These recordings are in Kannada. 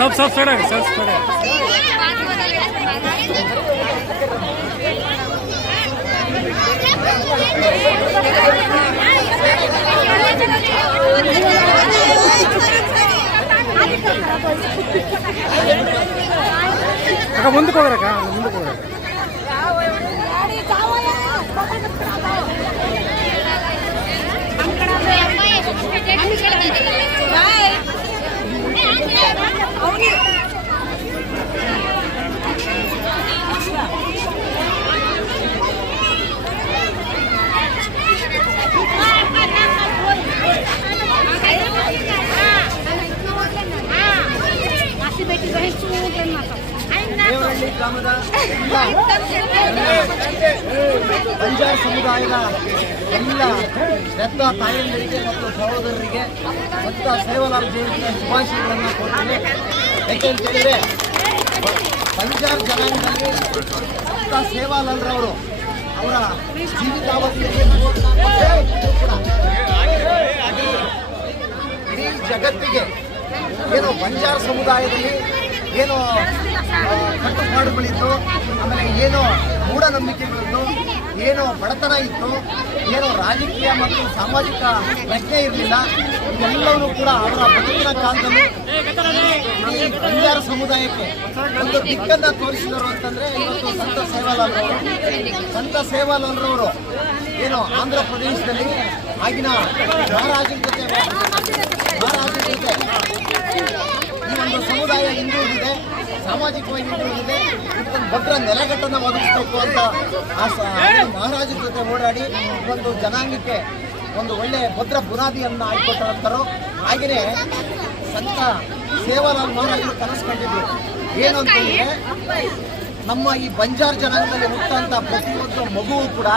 सब सड़क सब सड़क అక్క ముందుకు పోగరక ముందుకు పోగరక ಗ್ರಾಮದ ಬಂಜಾರ ಸಮುದಾಯದ ಎಲ್ಲ ಶ್ರದ್ಧಾ ತಾಯಂದರಿಗೆ ಮತ್ತು ಸಹೋದರರಿಗೆ ಮತ್ತು ಸೇವಾಲಾಲ್ ಜಯಂತಿಯ ಶುಭಾಶಯಗಳನ್ನು ಕೊಡ್ತೇನೆ. ಯಾಕೆಂತ ಹೇಳಿದರೆ ಬಂಜಾರ ಜನಾಂಗದಲ್ಲಿ ಸೇವಾಲಾಲ್ರವರು ಅವರ ಜೀವಿತಾವಧಿಯಲ್ಲಿ ಕೂಡ ಇಡೀ ಜಗತ್ತಿಗೆ ಏನು ಬಂಜಾರ ಸಮುದಾಯದಲ್ಲಿ ಏನು ಕಟ್ಟುಪಾಡುಗಳಿತ್ತು, ಆಮೇಲೆ ಏನೋ ಮೂಢನಂಬಿಕೆಗಳಿತ್ತು, ಏನೋ ಬಡತನ ಇತ್ತು, ಏನೋ ರಾಜಕೀಯ ಮತ್ತು ಸಾಮಾಜಿಕ ಪ್ರಜ್ಞೆ ಇರಲಿಲ್ಲ. ಇವೆಲ್ಲವೂ ಕೂಡ ಅವರ ಬದುಕಿನ ಕಾಲದಲ್ಲಿ ಈ ಬಂಜಾರ ಸಮುದಾಯಕ್ಕೆ ಒಂದು ದಿಕ್ಕನ್ನು ತೋರಿಸಿದರು ಅಂತಂದರೆ ಇವತ್ತು ಸಂತ ಸೇವಾಲಾಲ್ರವರು ಏನು ಆಂಧ್ರ ಪ್ರದೇಶದಲ್ಲಿ ಆಗಿನ ಮಹಾರಾಜರ ಜೊತೆ ಈ ಒಂದು ಸಮುದಾಯ ಹಿಂದುಳಿದಿದೆ, ಸಾಮಾಜಿಕವಾಗಿ ಹಿಂದುಳಿದಿದೆ, ಇದೊಂದು ಭದ್ರ ನೆಲೆಗಟ್ಟನ್ನು ಒದಗಿಸಬೇಕು ಅಂತ ಮಹಾರಾಜರ ಜೊತೆ ಓಡಾಡಿ ಒಂದು ಜನಾಂಗಕ್ಕೆ ಒಂದು ಒಳ್ಳೆಯ ಭದ್ರ ಬುನಾದಿಯನ್ನು ಹಾಕಿಕೊಟ್ಟಂತರು. ಹಾಗೆಯೇ ಸಂತ ಸೇವಾಲಾಲ್ ಮಹಾರಾಜರು ಕನಸು ಕಂಡಿದ್ರು ಏನು ಅಂತಂದರೆ ನಮ್ಮ ಈ ಬಂಜಾರ ಜನಾಂಗದಲ್ಲಿ ಹುಟ್ಟಂಥ ಪ್ರತಿಯೊಂದು ಮಗುವು ಕೂಡ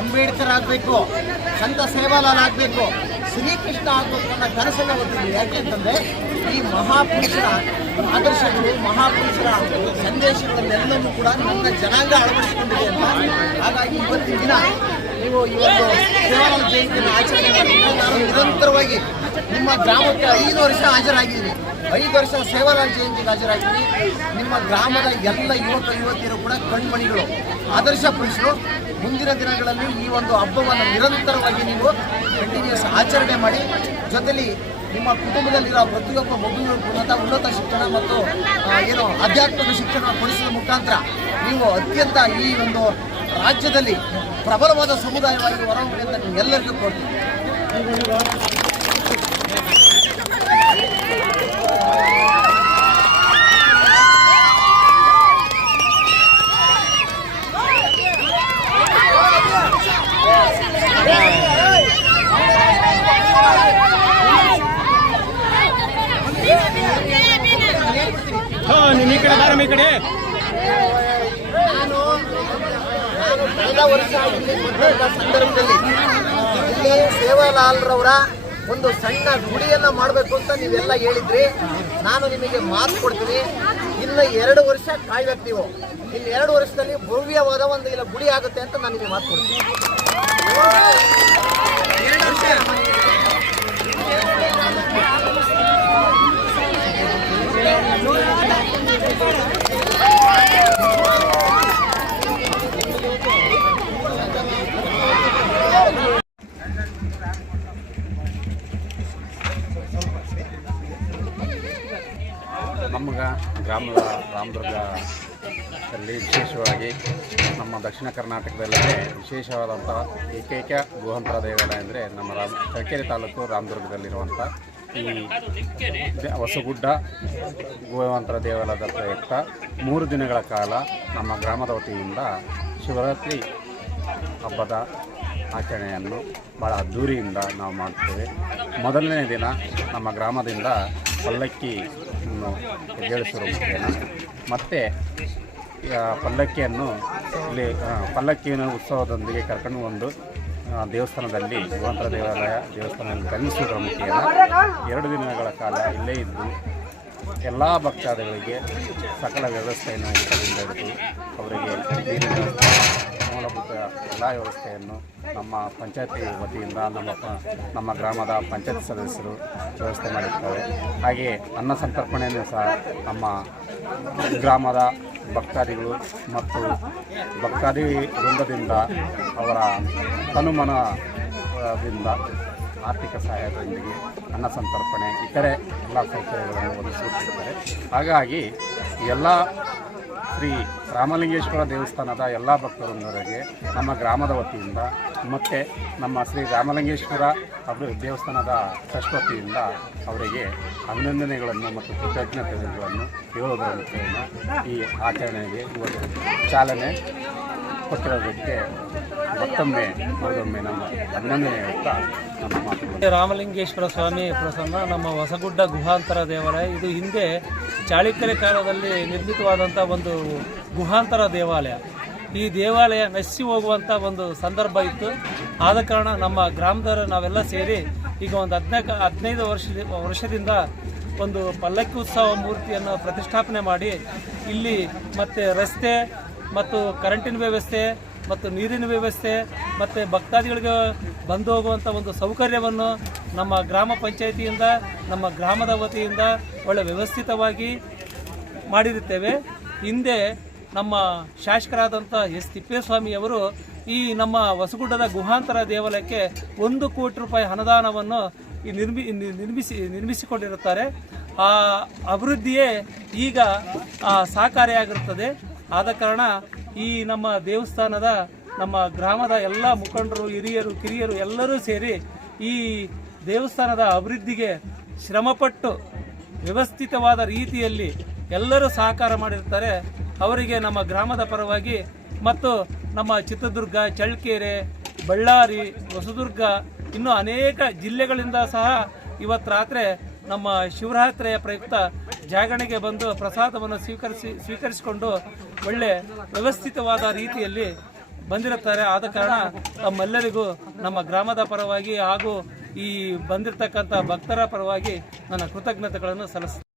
ಅಂಬೇಡ್ಕರ್ ಆಗಬೇಕು, ಸಂತ ಸೇವಾಲಾಲ್ ಆಗಬೇಕು, ಶ್ರೀಕೃಷ್ಣ ಆಗಬೇಕು ಅನ್ನೋ ಕನಸನ್ನು ಹೊಂದಿದ್ವಿ. ಯಾಕೆಂತಂದರೆ ಈ ಮಹಾಪುರುಷರ ಆದರ್ಶಗಳು, ಮಹಾಪುರುಷರ ಸಂದೇಶಗಳನ್ನೆಲ್ಲವೂ ಕೂಡ ನನ್ನ ಜನಾಂಗ ಅಳವಡಿಸಿಕೊಂಡಿದೆ ಅಂತ. ಹಾಗಾಗಿ ಇವತ್ತಿನ ದಿನ ನೀವು ಈ ಒಂದು ಸೇವಾಲಾಲ್ ಜಯಂತಿಯನ್ನು ಆಚರಣೆ ಮಾಡಿದ್ರೆ ನಾನು ನಿರಂತರವಾಗಿ ನಿಮ್ಮ ಗ್ರಾಮಕ್ಕೆ 5 ವರ್ಷ ಹಾಜರಾಗಿದ್ದೀನಿ, 5 ವರ್ಷ ಸೇವಾಲಾಲ್ ಜಯಂತಿಗೆ ಹಾಜರಾಗಿದ್ದೀನಿ. ನಿಮ್ಮ ಗ್ರಾಮದ ಎಲ್ಲ ಯುವಕ ಯುವತಿಯರು ಕೂಡ ಕಣ್ಮಣಿಗಳು, ಆದರ್ಶ ಪುರುಷರು. ಮುಂದಿನ ದಿನಗಳಲ್ಲಿ ಈ ಒಂದು ಹಬ್ಬವನ್ನು ನಿರಂತರವಾಗಿ ನೀವು ಕಂಟಿನ್ಯೂಸ್ ಆಚರಣೆ ಮಾಡಿ, ಜೊತೆಲಿ ನಿಮ್ಮ ಕುಟುಂಬದಲ್ಲಿರೋ ಪ್ರತಿಯೊಬ್ಬ ಮಗುವಿಗೂ ಉನ್ನತ ಶಿಕ್ಷಣ ಮತ್ತು ಏನು ಆಧ್ಯಾತ್ಮಿಕ ಶಿಕ್ಷಣ ಕೊಡಿಸುವ ಮುಖಾಂತರ ನೀವು ಅತ್ಯಂತ ಈ ಒಂದು ರಾಜ್ಯದಲ್ಲಿ ಪ್ರಬಲವಾದ ಸಮುದಾಯವಾಗಿ ಹೊರಹೊಮ್ಮಿ ಅಂತ ನಿಮ್ಗೆಲ್ಲರಿಗೂ ಕೊಡ್ತೀನಿ. ಈ ಕಡೆ ನಾನು ಕಳೆದ ವರ್ಷ ಸಂದರ್ಭದಲ್ಲಿ ಇಲ್ಲಿ ಸೇವಾಲಾಲ್ರವರ ಒಂದು ಸಣ್ಣ ಗುಡಿಯನ್ನು ಮಾಡಬೇಕು ಅಂತ ನೀವೆಲ್ಲ ಹೇಳಿದ್ರಿ. ನಾನು ನಿಮಗೆ ಮಾತು ಕೊಡ್ತೀನಿ, ಇನ್ನು 2 ವರ್ಷ ಕಾಯ್ಬೇಕು ನೀವು. ಇನ್ನು 2 ವರ್ಷದಲ್ಲಿ ಭವ್ಯವಾದ ಒಂದು ಇಲ್ಲ ಗುಡಿ ಆಗುತ್ತೆ ಅಂತ ನಾನು ನಿಮಗೆ ಮಾತು ಕೊಡ್ತೀನಿ. ನಮ್ಮ ಗ್ರಾಮದ ರಾಮದುರ್ಗದಲ್ಲಿ ವಿಶೇಷವಾಗಿ ನಮ್ಮ ದಕ್ಷಿಣ ಕರ್ನಾಟಕದಲ್ಲೇ ವಿಶೇಷವಾದಂಥ ಏಕೈಕ ಗುಹಾಂತರ ದೇವಾಲಯ ಅಂದರೆ ನಮ್ಮ ತರೀಕೆರೆ ತಾಲೂಕು ರಾಮದುರ್ಗದಲ್ಲಿರುವಂಥ ಈ ಹೊಸಗುಡ್ಡ ಗುಹಾಂತರ ದೇವಾಲಯದ ಪ್ರಯುಕ್ತ 3 ದಿನಗಳ ಕಾಲ ನಮ್ಮ ಗ್ರಾಮದ ವತಿಯಿಂದ ಶಿವರಾತ್ರಿ ಹಬ್ಬದ ಆಚರಣೆಯನ್ನು ಭಾಳ ಅದ್ಧೂರಿಯಿಂದ ನಾವು ಮಾಡ್ತೇವೆ. ಮೊದಲನೇ ದಿನ ನಮ್ಮ ಗ್ರಾಮದಿಂದ ಪಲ್ಲಕ್ಕಿಯನ್ನು ಎದ್ದೇಳಿಸುವ ಮುಖೇನ ಮತ್ತು ಪಲ್ಲಕ್ಕಿಯನ್ನು ಉತ್ಸವದೊಂದಿಗೆ ಕರ್ಕೊಂಡು ಬಂದು ದೇವಸ್ಥಾನದಲ್ಲಿ ಗುಹಾಂತರ ದೇವಸ್ಥಾನದಲ್ಲಿ ತಂಗಿಸುವುದರ ಮುಖೇನ 2 ದಿನಗಳ ಕಾಲ ಇಲ್ಲೇ ಇದ್ದು ಎಲ್ಲ ಭಕ್ತಾದಿಗಳಿಗೆ ಸಕಲ ವ್ಯವಸ್ಥೆಯನ್ನು ಊಟದಿಂದ ಹಿಡಿದು ಅವರಿಗೆ ನೀರಿನ ಮೂಲಭೂತ ಎಲ್ಲ ವ್ಯವಸ್ಥೆಯನ್ನು ನಮ್ಮ ಪಂಚಾಯತಿ ವತಿಯಿಂದ ನಮ್ಮ ಗ್ರಾಮದ ಪಂಚಾಯತ್ ಸದಸ್ಯರು ವ್ಯವಸ್ಥೆ ಮಾಡಿರ್ತಾರೆ. ಹಾಗೆಯೇ ಅನ್ನ ಸಂತರ್ಪಣೆಯನ್ನು ಸಹ ನಮ್ಮ ಗ್ರಾಮದ ಭಕ್ತಾದಿಗಳು ಮತ್ತು ಭಕ್ತಾದಿ ವೃಂದದಿಂದ ಅವರ ತನುಮನದಿಂದ ಆರ್ಥಿಕ ಸಹಾಯದೊಂದಿಗೆ ಅನ್ನ ಸಂತರ್ಪಣೆ ಇತರೆ ಎಲ್ಲ ಸೌಕರ್ಯಗಳನ್ನು ಒದಗಿಸುತ್ತಿದ್ದಾರೆ. ಹಾಗಾಗಿ ಎಲ್ಲ ಶ್ರೀ ರಾಮಲಿಂಗೇಶ್ವರ ದೇವಸ್ಥಾನದ ಎಲ್ಲ ಭಕ್ತರೊಂದರಿಗೆ ನಮ್ಮ ಗ್ರಾಮದ ವತಿಯಿಂದ ಮತ್ತು ನಮ್ಮ ಶ್ರೀ ರಾಮಲಿಂಗೇಶ್ವರ ದೇವಸ್ಥಾನದ ಟ್ರಸ್ಟ್ ವತಿಯಿಂದ ಅವರಿಗೆ ಅಭಿನಂದನೆಗಳನ್ನು ಮತ್ತು ಕೃತಜ್ಞತೆಗಳನ್ನು ಹೇಳುವುದರ ಮುಖೇನ ಈ ಆಚರಣೆಗೆ ಇವತ್ತು ಚಾಲನೆ ಕೊಟ್ಟಿರೋದಕ್ಕೆ ಮತ್ತೊಮ್ಮೆ ನಮ್ಮ ಅಭಿನಂದನೆ ಹೇಳ್ತಾ ನಮ್ಮ ಮಾತು. ರಾಮಲಿಂಗೇಶ್ವರ ಸ್ವಾಮಿ ಪ್ರಸನ್ನ ನಮ್ಮ ಹೊಸಗುಡ್ಡ ಗುಹಾಂತರ ದೇವಾಲಯ. ಇದು ಹಿಂದೆ ಚಾಳುಕ್ಯರ ಕಾಲದಲ್ಲಿ ನಿರ್ಮಿತವಾದಂಥ ಒಂದು ಗುಹಾಂತರ ದೇವಾಲಯ. ಈ ದೇವಾಲಯ ನಶಿಸಿ ಹೋಗುವಂಥ ಒಂದು ಸಂದರ್ಭ ಇತ್ತು. ಆದ ಕಾರಣ ನಮ್ಮ ಗ್ರಾಮದವರು ನಾವೆಲ್ಲ ಸೇರಿ ಈಗ ಒಂದು 15 ವರ್ಷದಿಂದ ಒಂದು ಪಲ್ಲಕ್ಕಿ ಉತ್ಸವ ಮೂರ್ತಿಯನ್ನು ಪ್ರತಿಷ್ಠಾಪನೆ ಮಾಡಿ ಇಲ್ಲಿ ಮತ್ತೆ ರಸ್ತೆ ಮತ್ತು ಕರೆಂಟಿನ ವ್ಯವಸ್ಥೆ ಮತ್ತು ನೀರಿನ ವ್ಯವಸ್ಥೆ ಮತ್ತು ಭಕ್ತಾದಿಗಳಿಗೆ ಬಂದು ಹೋಗುವಂಥ ಒಂದು ಸೌಕರ್ಯವನ್ನು ನಮ್ಮ ಗ್ರಾಮ ಪಂಚಾಯಿತಿಯಿಂದ ನಮ್ಮ ಗ್ರಾಮದ ವತಿಯಿಂದ ಒಳ್ಳೆ ವ್ಯವಸ್ಥಿತವಾಗಿ ಮಾಡಿರುತ್ತೇವೆ. ಹಿಂದೆ ನಮ್ಮ ಶಾಸಕರಾದಂಥ ಎಸ್ ತಿಪ್ಪೇಸ್ವಾಮಿಯವರು ಈ ನಮ್ಮ ಹೊಸಗುಡ್ಡದ ಗುಹಾಂತರ ದೇವಾಲಯಕ್ಕೆ 1 ಕೋಟಿ ರೂಪಾಯಿ ಅನುದಾನವನ್ನು ನಿರ್ಮಿಸಿಕೊಂಡಿರುತ್ತಾರೆ. ಆ ಅಭಿವೃದ್ಧಿಯೇ ಈಗ ಸಾಕಾರಿಯಾಗಿರುತ್ತದೆ. ಆದ ಕಾರಣ ಈ ನಮ್ಮ ದೇವಸ್ಥಾನದ ನಮ್ಮ ಗ್ರಾಮದ ಎಲ್ಲ ಮುಖಂಡರು, ಹಿರಿಯರು, ಕಿರಿಯರು ಎಲ್ಲರೂ ಸೇರಿ ಈ ದೇವಸ್ಥಾನದ ಅಭಿವೃದ್ಧಿಗೆ ಶ್ರಮಪಟ್ಟು ವ್ಯವಸ್ಥಿತವಾದ ರೀತಿಯಲ್ಲಿ ಎಲ್ಲರೂ ಸಹಕಾರ ಮಾಡಿರ್ತಾರೆ. ಅವರಿಗೆ ನಮ್ಮ ಗ್ರಾಮದ ಪರವಾಗಿ ಮತ್ತು ನಮ್ಮ ಚಿತ್ರದುರ್ಗ, ಚಳ್ಳಕೆರೆ, ಬಳ್ಳಾರಿ, ಹೊಸದುರ್ಗ ಇನ್ನೂ ಅನೇಕ ಜಿಲ್ಲೆಗಳಿಂದ ಸಹ ಇವತ್ತು ರಾತ್ರಿ ನಮ್ಮ ಶಿವರಾತ್ರಿಯ ಪ್ರಯುಕ್ತ ಜಾಗರಣೆಗೆ ಬಂದು ಪ್ರಸಾದವನ್ನು ಸ್ವೀಕರಿಸಿಕೊಂಡು ಒಳ್ಳೆ ವ್ಯವಸ್ಥಿತವಾದ ರೀತಿಯಲ್ಲಿ ಬಂದಿರುತ್ತಾರೆ. ಆದ ಕಾರಣ ತಮ್ಮೆಲ್ಲರಿಗೂ ನಮ್ಮ ಗ್ರಾಮದ ಪರವಾಗಿ ಹಾಗೂ ಈ ಬಂದಿರತಕ್ಕಂಥ ಭಕ್ತರ ಪರವಾಗಿ ನನ್ನ ಕೃತಜ್ಞತೆಗಳನ್ನು ಸಲ್ಲಿಸುತ್ತೇನೆ.